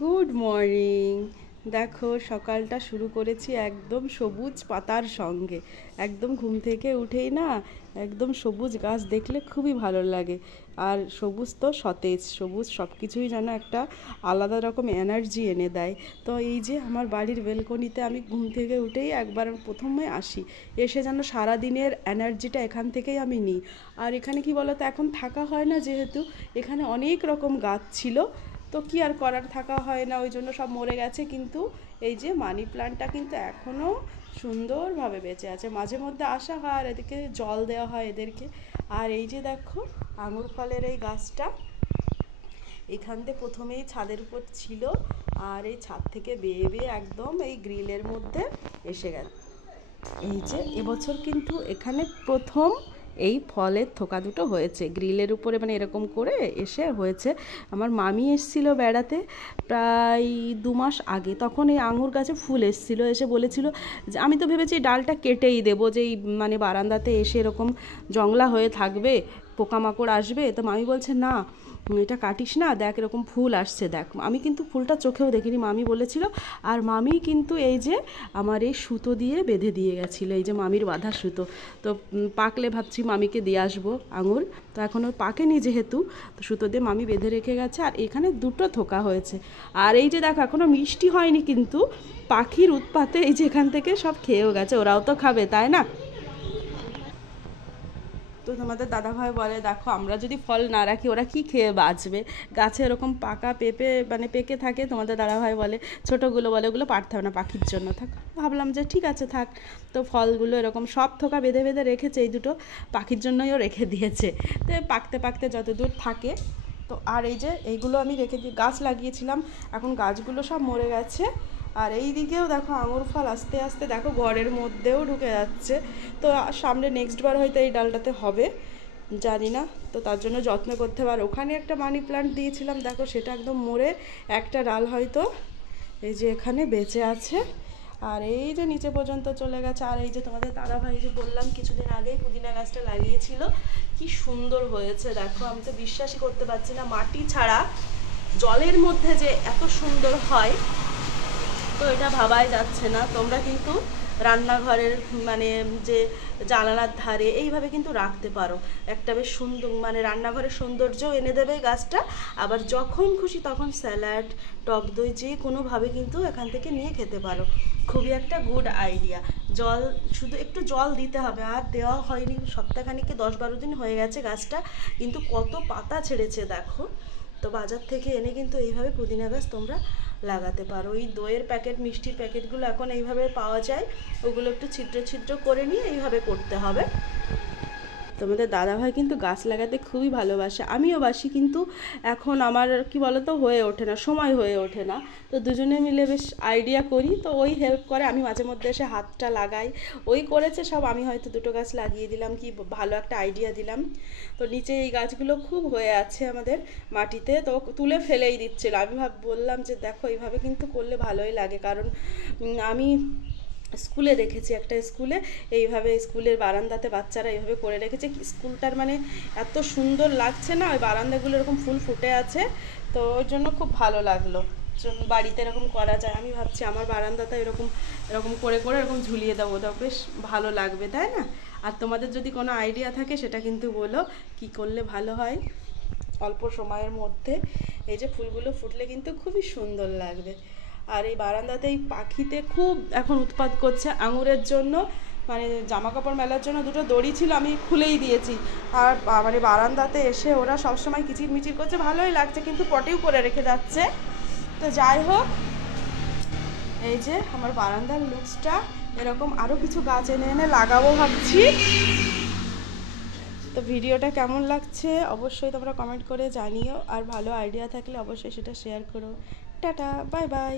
Good morning. দেখো সকালটা শুরু করেছি একদম সবুজ পাতার সঙ্গে। একদম ঘুম থেকে উঠেই না একদম সবুজ গাছ দেখলে খুবই ভালো লাগে। আর সবুজ তো সতেজ, সবুজ সব কিছুই যেন একটা আলাদা রকম এনার্জি এনে দেয়। তো এই যে আমার বাড়ির বেলকনিতে আমি ঘুম থেকে উঠেই একবার প্রথমে আসি, এসে যেন সারাদিনের এনার্জিটা এখান থেকেই আমি নিই। আর এখানে কি বলতো, এখন থাকা হয় না যেহেতু, এখানে অনেক রকম গাছ ছিল, তো কি আর করার, থাকা হয় না, ওই জন্য সব মরে গেছে। কিন্তু এই যে মানি প্ল্যান্টটা কিন্তু এখনও সুন্দরভাবে বেঁচে আছে। মাঝে মধ্যে আসা হয় আর এদিকে জল দেওয়া হয় এদেরকে। আর এই যে দেখো আঙুর ফলের এই গাছটা এখান থেকে প্রথমেই ছাদের উপর ছিল, আর এই ছাদ থেকে বেয়ে বেয়ে একদম এই গ্রিলের মধ্যে এসে গেছে। এই যে এবছর কিন্তু এখানে প্রথম এই ফলের থোকা দুটো হয়েছে গ্রিলের উপরে, মানে এরকম করে এসে হয়েছে। আমার মামি এসেছিলো বেড়াতে প্রায় 2 মাস আগে, তখন এই আঙুর গাছে ফুল এসেছিলো, এসে বলেছিল যে, আমি তো ভেবেছি ডালটা কেটেই দেবো, যে এই মানে বারান্দাতে এসে এরকম জংলা হয়ে থাকবে, পোকামাকড় আসবে। তো মামি বলছে না, এটা কাটিস না, দেখ এরকম ফুল আসছে দেখ। আমি কিন্তু ফুলটা চোখেও দেখিনি, মামি বলেছিল। আর মামি কিন্তু এই যে আমার এই সুতো দিয়ে বেঁধে দিয়ে গেছিলো, এই যে মামির বাঁধা সুতো। তো পাকলে ভাবছি মামিকে দিয়ে আসবো আঙুর, তো এখনও পাকেনি যেহেতু, তো সুতো দিয়ে মামি বেঁধে রেখে গেছে। আর এখানে 2টো থোকা হয়েছে। আর এই যে দেখো এখনও মিষ্টি হয়নি, কিন্তু পাখির উৎপাতে এই যে এখান থেকে সব খেয়েও গেছে, ওরাও তো খাবে তাই না। তো তোমাদের দাদাভাই বলে, দেখো আমরা যদি ফল না রাখি ওরা কি খেয়ে বাঁচবে। গাছে এরকম পাকা পেঁপে মানে পেকে থাকে, তোমাদের দাদাভাই বলে ছোটোগুলো বলে ওগুলো পারতে হবে না, পাখির জন্য থাক। ভাবলাম যে ঠিক আছে থাক। তো ফলগুলো এরকম সব থোকা বেঁধে বেঁধে রেখেছে, এই দুটো পাখির জন্যইও রেখে দিয়েছে। তো পাকতে পাকতে যত দূর থাকে। তো আর এই যে এইগুলো আমি রেখে দিয়ে গাছ লাগিয়েছিলাম, এখন গাছগুলো সব মরে গেছে। আর এই দিকেও দেখো আঙুর ফল আস্তে আস্তে দেখো ঘরের মধ্যেও ঢুকে যাচ্ছে। তো সামনে নেক্সট বার হয়তো এই ডালটাতে হবে, জানি না। তো তার জন্য যত্ন করতে হবে। আর ওখানে একটা মানি প্ল্যান্ট দিয়েছিলাম, দেখো সেটা একদম মরে একটা ডাল হয়তো এই যে এখানে বেঁচে আছে। আর এই যে নিচে পর্যন্ত চলে গেছে। আর এই যে তোমাদের দাদাভাই যে বললাম কিছুদিন আগেই পুদিনা গাছটা লাগিয়েছিল, কি সুন্দর হয়েছে দেখো। আমি তো বিশ্বাসই করতে পারছি না, মাটি ছাড়া জলের মধ্যে যে এত সুন্দর হয়, তো এটা ভাবাই যাচ্ছে না। তোমরা কিন্তু রান্নাঘরের মানে যে জানালার ধারে এইভাবে কিন্তু রাখতে পারো, একটা বেশ সুন্দর মানে রান্নাঘরের সৌন্দর্যও এনে দেবে গাছটা। আবার যখন খুশি তখন স্যালাড, টক দই যে কোনোভাবে কিন্তু এখান থেকে নিয়ে খেতে পারো। খুবই একটা গুড আইডিয়া। জল, শুধু একটু জল দিতে হবে, আর দেওয়া হয়নি সপ্তাহখানিকে 10-12 দিন হয়ে গেছে গাছটা, কিন্তু কত পাতা ছেড়েছে দেখো। তো বাজার থেকে এনে কিন্তু এইভাবে পুদিনা গাছ তোমরা লাগাতে পারো। ওই দইয়ের প্যাকেট, মিষ্টির প্যাকেটগুলো এখন এইভাবে পাওয়া যায়, ওগুলো একটু ছিদ্র ছিদ্র করে নিয়ে এইভাবে করতে হবে। তোমাদের দাদাভাই কিন্তু গাছ লাগাতে খুবই ভালোবাসে, আমিও বাসি, কিন্তু এখন আমার কি বলতো হয়ে ওঠে না, সময় হয়ে ওঠে না। তো দুজনে মিলে বেশ আইডিয়া করি, তো ওই হেল্প করে, আমি মাঝে মধ্যে এসে হাতটা লাগাই। ওই করেছে সব, আমি হয়তো 2টো গাছ লাগিয়ে দিলাম, কি ভালো একটা আইডিয়া দিলাম। তো নিচে এই গাছগুলো খুব হয়ে আছে আমাদের মাটিতে, তো তুলে ফেলেই দিচ্ছিল। আমি বললাম যে দেখো এইভাবে কিন্তু করলে ভালোই লাগে, কারণ আমি স্কুলে দেখেছি, একটা স্কুলে এইভাবে স্কুলের বারান্দাতে বাচ্চারা এইভাবে করে রেখেছে। স্কুলটার মানে এত সুন্দর লাগছে না, ওই বারান্দাগুলো এরকম ফুল ফুটে আছে, তো ওই জন্য খুব ভালো লাগলো। বাড়িতে এরকম করা যায়, আমি ভাবছি আমার বারান্দাতে এরকম এরকম করে করে এরকম ঝুলিয়ে দেবো, তো বেশ ভালো লাগবে তাই না। আর তোমাদের যদি কোনো আইডিয়া থাকে সেটা কিন্তু বলো, কি করলে ভালো হয় অল্প সময়ের মধ্যে। এই যে ফুলগুলো ফুটলে কিন্তু খুবই সুন্দর লাগবে। আর এই বারান্দাতে এই পাখিতে খুব এখন উৎপাত করছে আঙুরের জন্য, মানে জামা কাপড় মেলার জন্য 2টো দড়ি ছিল, আমি খুলেই দিয়েছি। আর মানে বারান্দাতে এসে ওরা সবসময় কিচির মিচির করছে, ভালোই লাগছে, কিন্তু পটেও করে রেখে যাচ্ছে। তো যাই হোক, এই যে আমার বারান্দার লুকসটা এরকম, আরও কিছু গাছ এনে এনে লাগাবো ভাবছি। তো ভিডিওটা কেমন লাগছে অবশ্যই তোমরা কমেন্ট করে জানিও, আর ভালো আইডিয়া থাকলে অবশ্যই সেটা শেয়ার করো। Tata, bye bye.